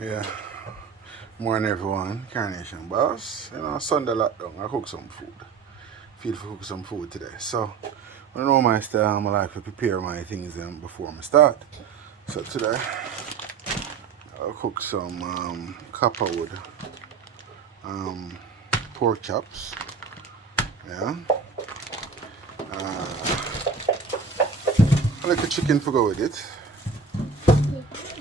Yeah, morning everyone, Carnation Boss. Sunday lockdown, I cook some food. Feel for cook some food today. So, I don't know my style, I like to prepare my things before I start. So today, I'll cook some copperwood um, pork chops. Yeah. I like a chicken for go with it.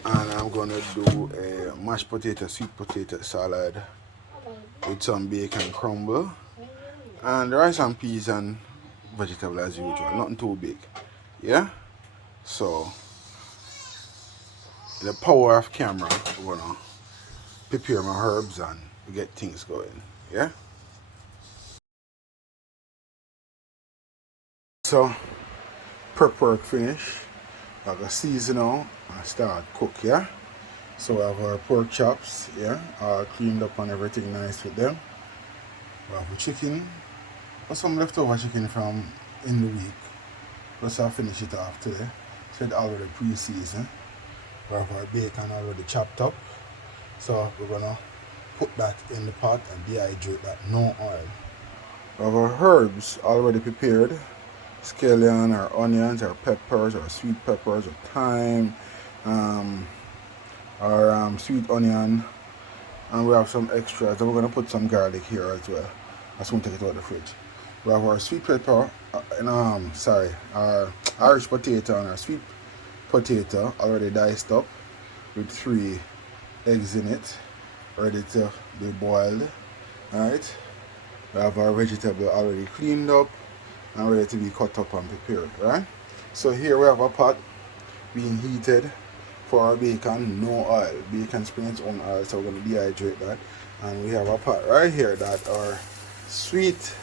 And I'm gonna do a mashed potato, sweet potato salad with some bacon crumble. And rice and peas and vegetable as usual, nothing too big. Yeah? So, the power of camera, I'm gonna prepare my herbs and get things going. Yeah? So, prep work finish. I got season now and start cook, yeah? So we have our pork chops, yeah? All cleaned up and everything nice with them. We have the chicken. Got some leftover chicken from in the week. Plus I'll finish it off today. So it's already pre-seasoned. We have our bacon already chopped up. So we're gonna put that in the pot and dehydrate that, no oil. We have our herbs already prepared. Scallion, our onions, our peppers, our sweet peppers, our thyme, our sweet onion, and we have some extras. And we're gonna put some garlic here as well. I just want to take it out of the fridge. We have our sweet pepper, our Irish potato and our sweet potato already diced up with 3 eggs in it, ready to be boiled. Alright, we have our vegetable already cleaned up and ready to be cut up and prepared. Right, so here we have a pot being heated for our bacon, no oil. Bacon spring its own oil, so we're going to dehydrate that. And we have a pot right here that our sweet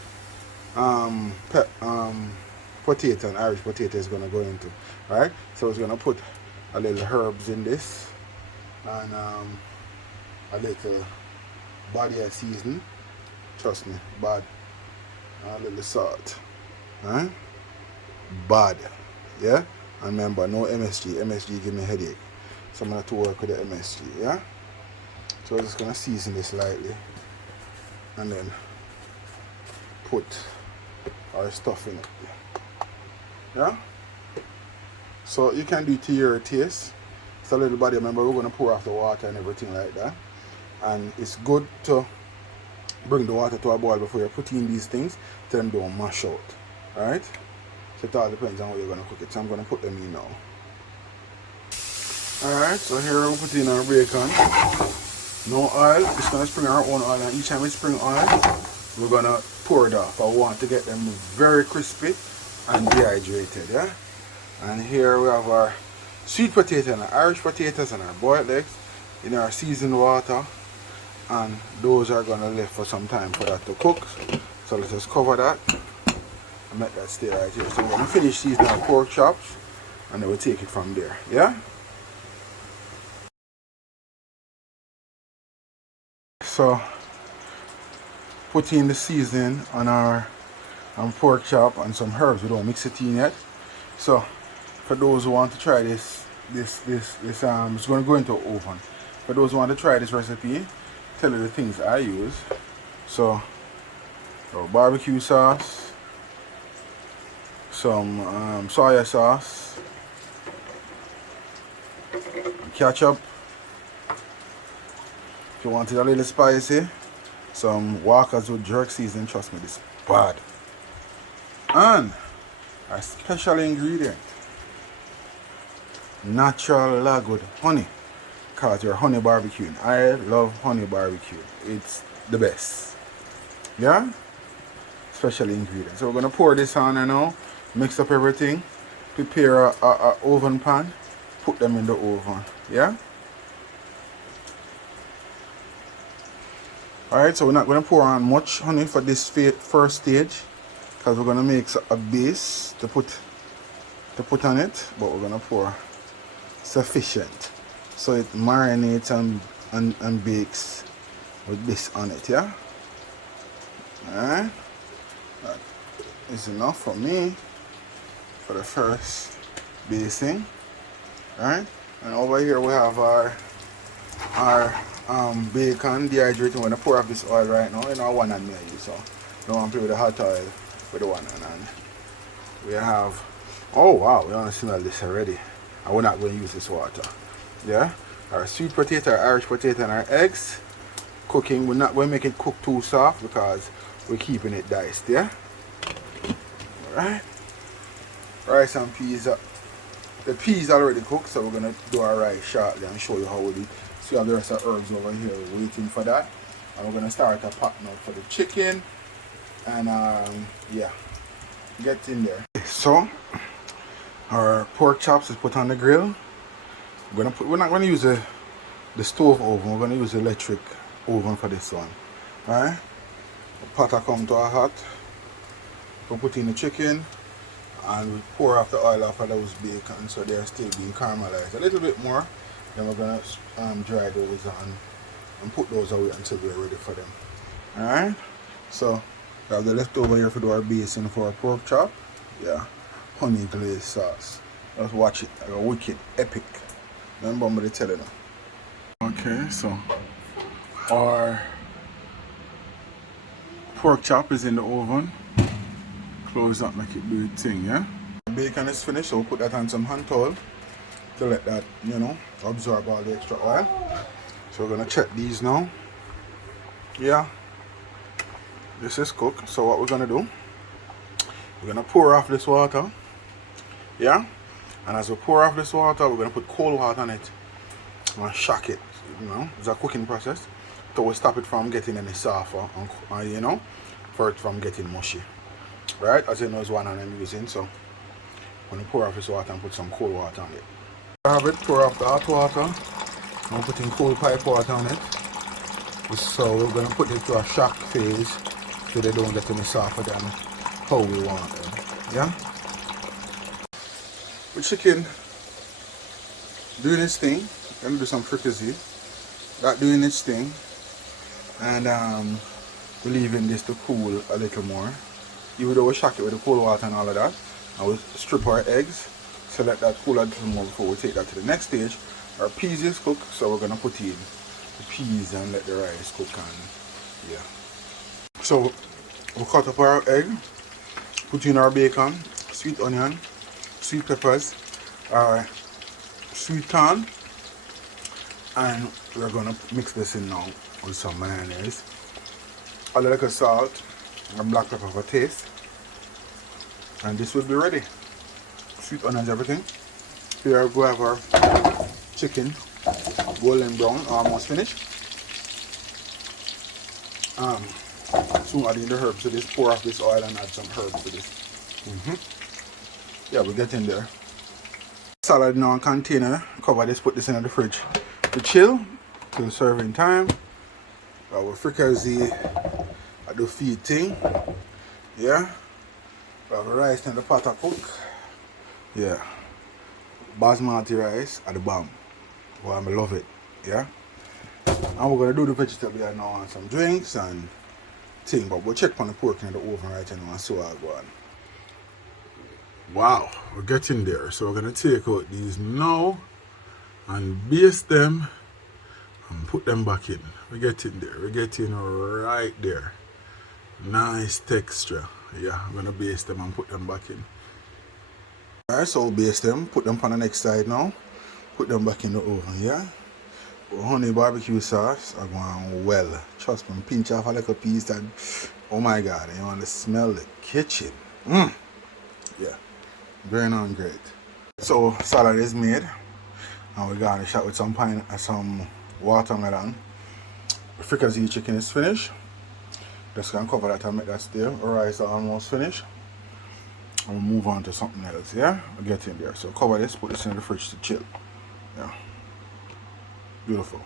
potato and Irish potato is going to go into. Right, so it's going to put a little herbs in this and a little body of season, trust me, bad, and a little salt, right? Bad, yeah. And remember, no MSG. MSG give me a headache, so I'm gonna have to work with the MSG, yeah. So I'm just gonna season this lightly, and then put our stuff in it, yeah. So you can do it to your taste. It's a little body. Remember, we're gonna pour off the water and everything like that. And it's good to bring the water to a boil before you put in these things, so them don't mash out. Alright? So it all depends on how you're gonna cook it. So I'm gonna put them in now. Alright, so here we're putting our bacon. No oil, it's gonna spring our own oil, and each time we spring oil, we're gonna pour it off. I want to get them very crispy and dehydrated, yeah? And here we have our sweet potato and our Irish potatoes and our boiled eggs in our seasoned water. And those are gonna live for some time for that to cook. So let's just cover that and make that stay right here. So we're gonna finish seasoning our pork chops and then we'll take it from there. Yeah? So put in the seasoning on our pork chop and some herbs. We don't mix it in yet. So for those who want to try this it's gonna go into the oven. For those who want to try this recipe, tell you the things I use. So barbecue sauce, some soya sauce, ketchup. If you want it a little spicy, some Walkers with jerk seasoning. Trust me, this is bad. And a special ingredient, natural lagwood honey, because you're honey barbecuing. I love honey barbecue. It's the best. Yeah? Special ingredient. So we're gonna pour this on now, mix up everything, prepare a oven pan, put them in the oven. Yeah? Alright, so we're not gonna pour on much honey for this first stage, because we're gonna make a base to put on it, but we're gonna pour sufficient so it marinates and bakes with this on it, yeah? Alright, that is enough for me for the first basting. Alright, and over here we have our our bacon dehydrating. We're gonna pour off this oil right now. You know, one and me I use, so don't want to play with the hot oil with the one and we have, oh wow, we want to smell this already. And we're not going to use this water. Yeah, our sweet potato, our Irish potato, and our eggs cooking. We're not going to make it cook too soft because we're keeping it diced. Yeah, alright. Rice and peas. The peas already cooked, so we're gonna do our rice shortly and show you how we do it. So we have the rest of the herbs over here waiting for that. And we're gonna start a pot now for the chicken. And yeah, get in there. So our pork chops is put on the grill. We're not gonna use the stove oven, we're gonna use the electric oven for this one. Alright? The pot will come to a hot. We'll put in the chicken. And we pour off the oil off of those bacon so they're still being caramelized a little bit more. Then we're gonna dry those on and put those away until we're ready for them. Alright, so we have the leftover here for do our basting for our pork chop. Yeah, honey glazed sauce. Let's watch it. Like a wicked epic. Remember what I'm telling you. Okay, so our pork chop is in the oven. Close up, make it do its thing, yeah? Bacon is finished, so we'll put that on some hand towel to let that, you know, absorb all the extra oil. So we're gonna check these now. Yeah, this is cooked. So what we're gonna do, we're gonna pour off this water. Yeah, and as we pour off this water, we're gonna put cold water on it and shock it. You know, it's a cooking process. So we'll stop it from getting any softer, you know, for it from getting mushy. Right, as you know, it's one and I'm using, so when you pour off this water and put some cold water on it. I have it, pour off the hot water. I'm putting cold pipe water on it. So we're going to put it to a shock phase so they don't get any softer than how we want them. Yeah? The chicken doing its thing. Gonna do some fricassee. That doing its thing. And we're leaving this to cool a little more. Even though we shock it with the cold water and all of that, and we'll strip our eggs, so let that cool a little more before we take that to the next stage. Our peas is cooked, so we're gonna put in the peas and let the rice cook and yeah. So we'll cut up our egg, put in our bacon, sweet onion, sweet peppers, our sweet corn, and we're gonna mix this in now with some mayonnaise, a little salt, and black pepper for taste, and this will be ready. Sweet onions, everything. Here we have our chicken, golden brown, almost finished. Soon add in the herbs to this. Pour off this oil and add some herbs to this. Yeah, we'll get in there. Salad now in container. Cover this. Put this in the fridge to chill till serving time. Our fricassee. I do feed thing. Yeah. We have rice in the pot of cook. Yeah. Basmati rice at the bottom. Well, I love it. Yeah. And we're gonna do the vegetable here now and some drinks and thing. But we'll check on the pork in the oven right now and see what I go on. Wow, we're getting there. So we're gonna take out these now and baste them and put them back in. We're getting there. We're getting right there. Nice texture. Yeah, I'm gonna baste them and put them back in. Alright, so we'll baste them, put them on the next side now, put them back in the oven, yeah? Honey barbecue sauce are going well. Trust me, pinch off a little piece and oh my god, you want to smell the kitchen. Yeah, going on great. So salad is made and we garnish it with some watermelon. The fricassee chicken is finished. Just gonna cover that and make that stay. Our rice are almost finished. And we'll move on to something else, yeah? We'll get in there. So cover this, put this in the fridge to chill. Yeah. Beautiful.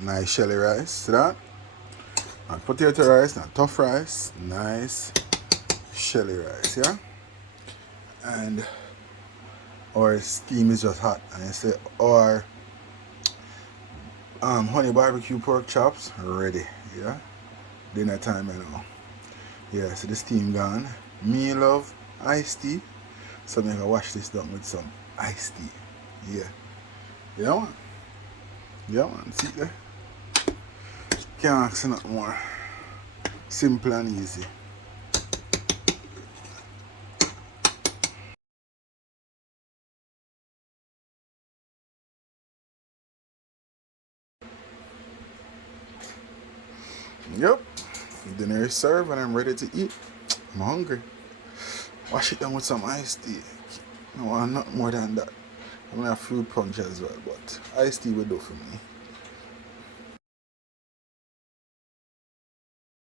Nice shelly rice, see that? Not potato rice, not tough rice. Nice shelly rice, yeah? And our steam is just hot. And you say our honey barbecue pork chops ready, yeah? Dinner time, you know. Yeah, so the steam gone. Me love iced tea So I'm gonna wash this down with some iced tea. Yeah. You know what? Yeah man, see there? Can't ask nothing more. Simple and easy. Yep. Dinner is served and I'm ready to eat. I'm hungry. Wash it down with some iced tea. No, I'm not more than that. I'm gonna have fruit punch as well, but iced tea will do for me.